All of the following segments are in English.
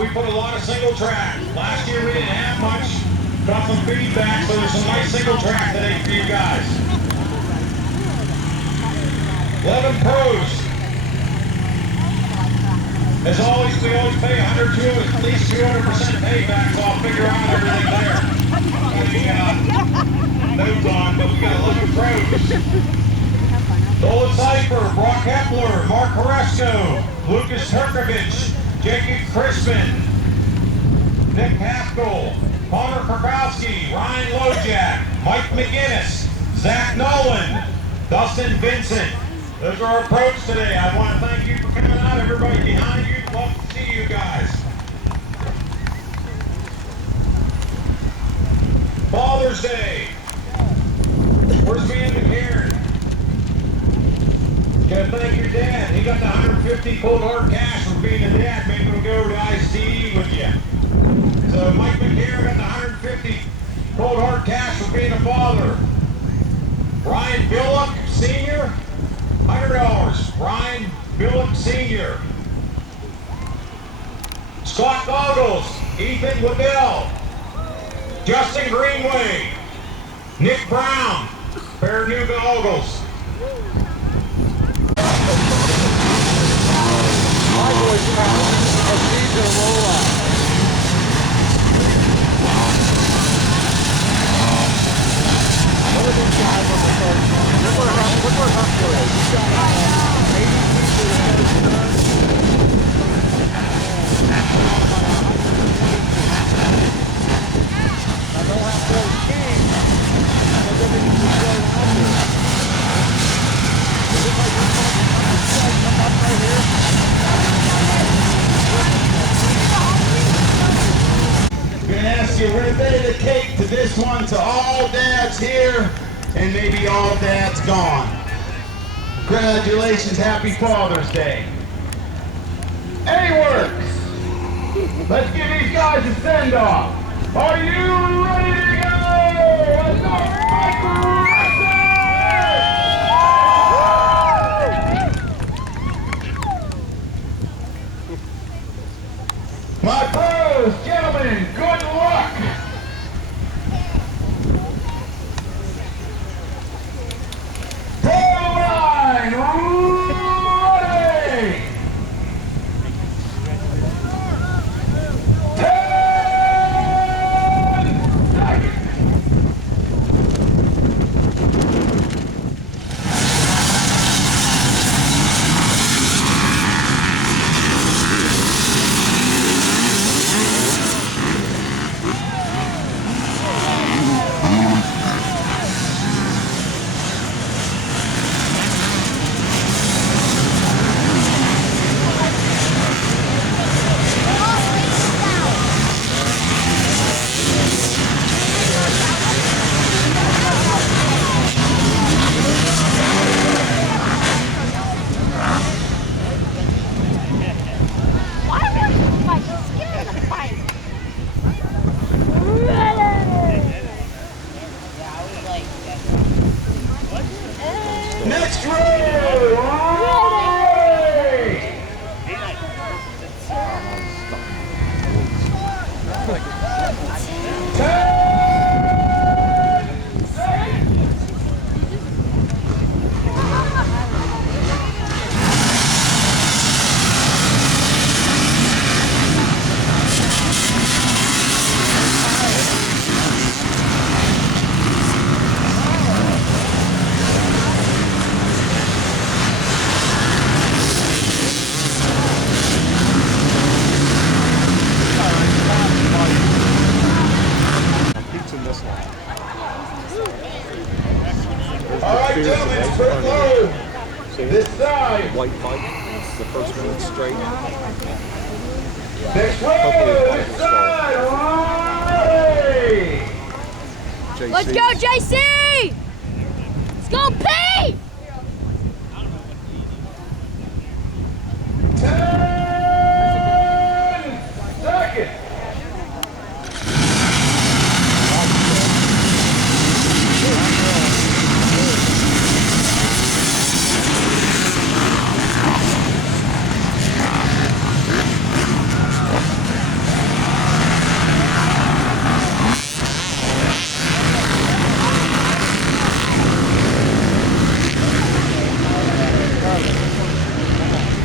we put a lot of single track. Last year we didn't have much. Got some feedback, so there's some nice single track today for you guys. 11 pros. As always, we always pay 100 to at least 200% payback, so I'll figure out everything there. Notes on, but we got 11 pros. Nolan Cypher, Brock Hepler, Mark Horesco, Lucas Turkovich, Jacob Crispin, Nick Haskell, Connor Krakowski, Ryan Lojak, Mike McGinnis, Zach Nolan, Dustin Vincent. Those are our pros today. I want to thank you for coming out. Everybody behind you, love to see you guys. Father's Day. Where's me and Karen? Gotta thank your dad. He got the 150 cold hard cash for being a dad. Maybe we'll go over to ICE with you. So Mike McCarron got the 150 cold hard cash for being a father. Ryan Billuck, Sr., $100. Ryan Billuck, Sr. Scott Goggles, Ethan Waddell, Justin Greenway, Nick Brown, pair of new goggles. My boys found a season rollout. What are these guys on the first one? Look where Husker is. He's got 80 people in the first run. I don't have 14, but then we can just go out there. Is it like this one? Come up right here. I'm going to ask you, we're going to dedicate to this one to all dads here and maybe all dads gone. Congratulations, happy Father's Day. AWRCS, let's give these guys a send-off. Are you ready to go? Let's go, my pros, gentlemen, good luck. Pro line, ready. 10 seconds. Next row, ready! 10 seconds! All right, gentlemen, quick load. This side. White bike, the first one straight. Next row, this side, ready! Let's go, JC! Let's go, Pete! 10 seconds.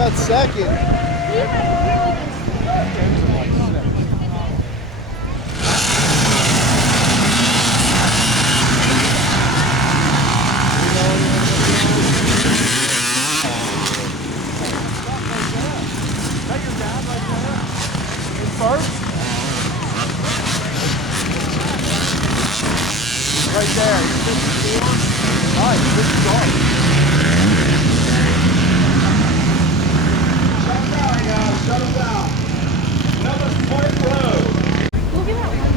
got second. First? Right there. You're 54. All right, good start. Shut down, guys. Shut them down. Another split road. Look at that one.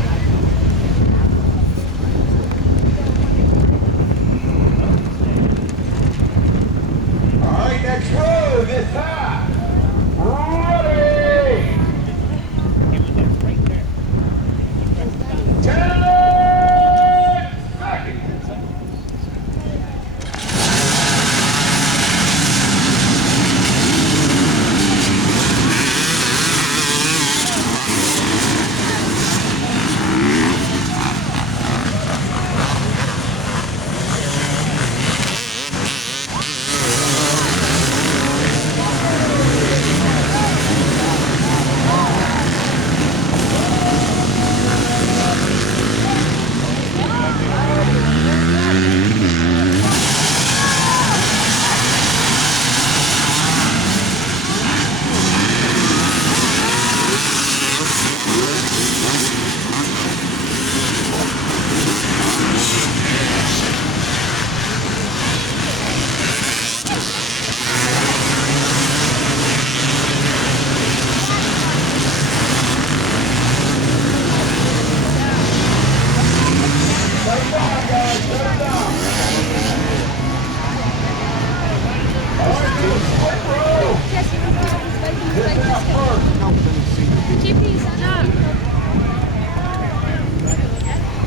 All right, next road this time. Ready. 10 seconds.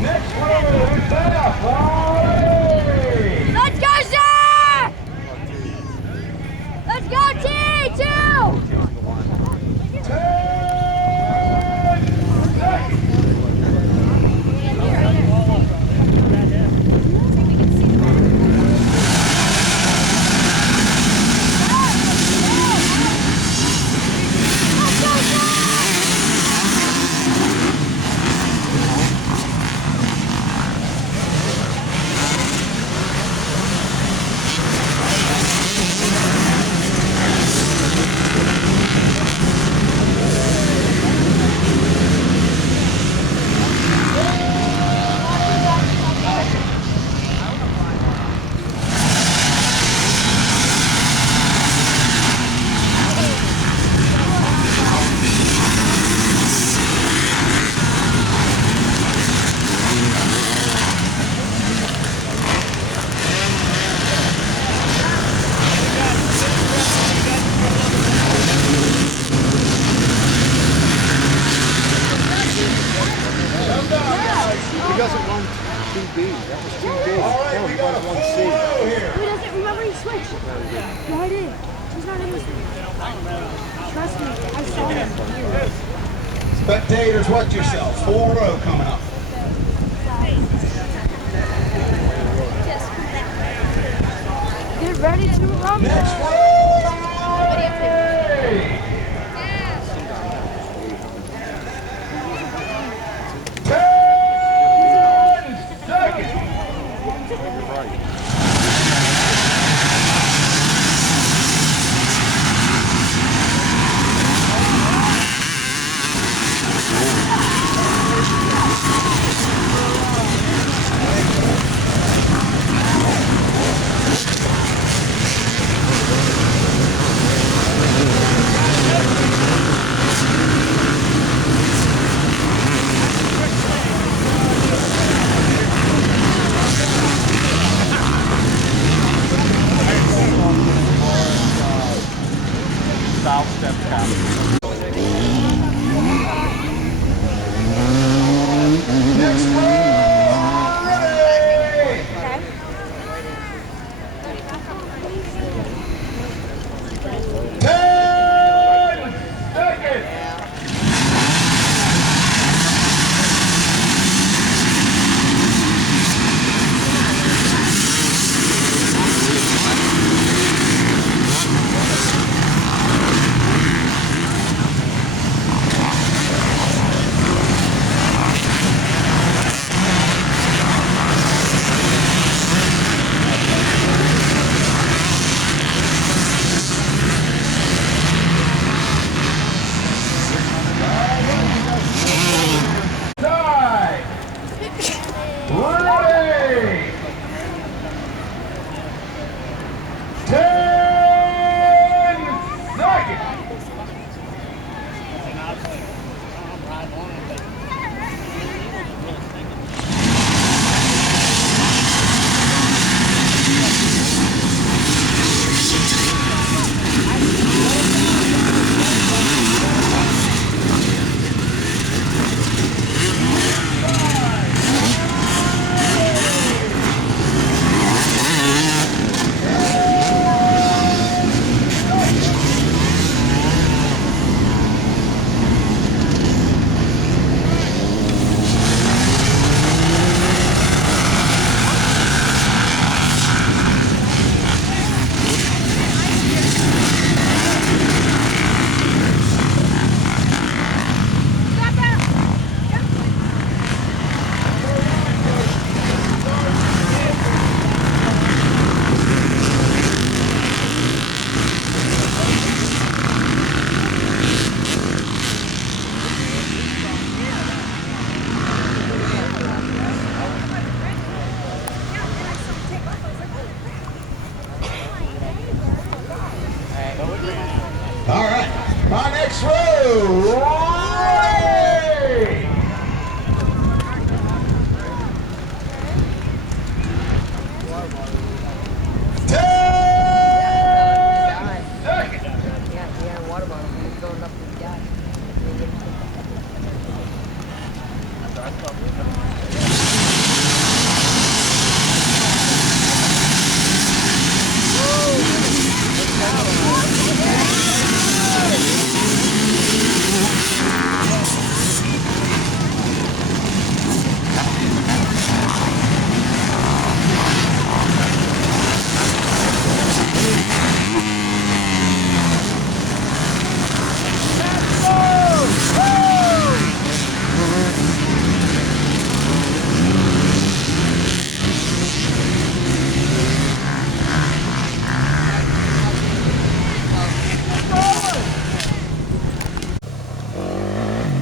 Next road is up. Ready. Let's go, sir! Let's go, T2! 10 seconds. He doesn't run 2B. That was 2B. All right, No, we he got a runs full 1C. row here. He doesn't remember he switched. No, I did. He's not in this one. Trust me, I saw him. Spectators, watch yourselves. Full row coming up. Get ready to rumble. Next row. Ready. 10 seconds. South step cabin. Next row. Ready. 10 seconds. next row, ready!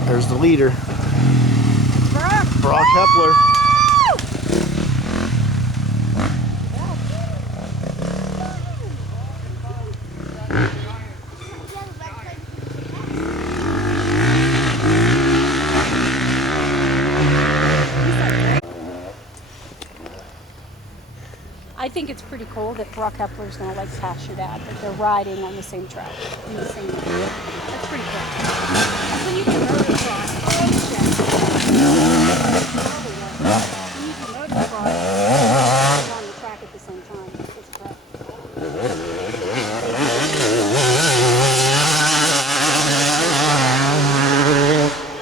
There's the leader, Brock Hepler. I think it's pretty cool that Brock Hepler's gonna like pass your dad, that they're riding on the same track, in the same area. That's pretty cool. That's when you can motocross. Oh shit. When you can motocross and on the track at the same time. It's crap.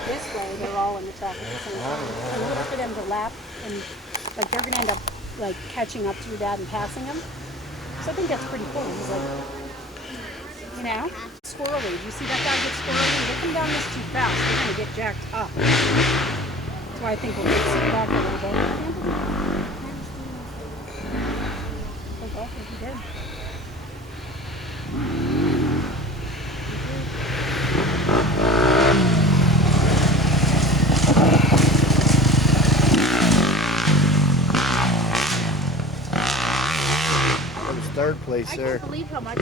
This way, they're all on the track at the same time. In order for them to lap, and like they're gonna end up like catching up to your dad and passing him. So I think that's pretty cool. He's like, you know, squirrely. You see that guy get squirrely? They come down this too fast, they're gonna get jacked up. That's why I think we'll get sit back a little bit. Okay, if you did. Third place I there. can't believe how much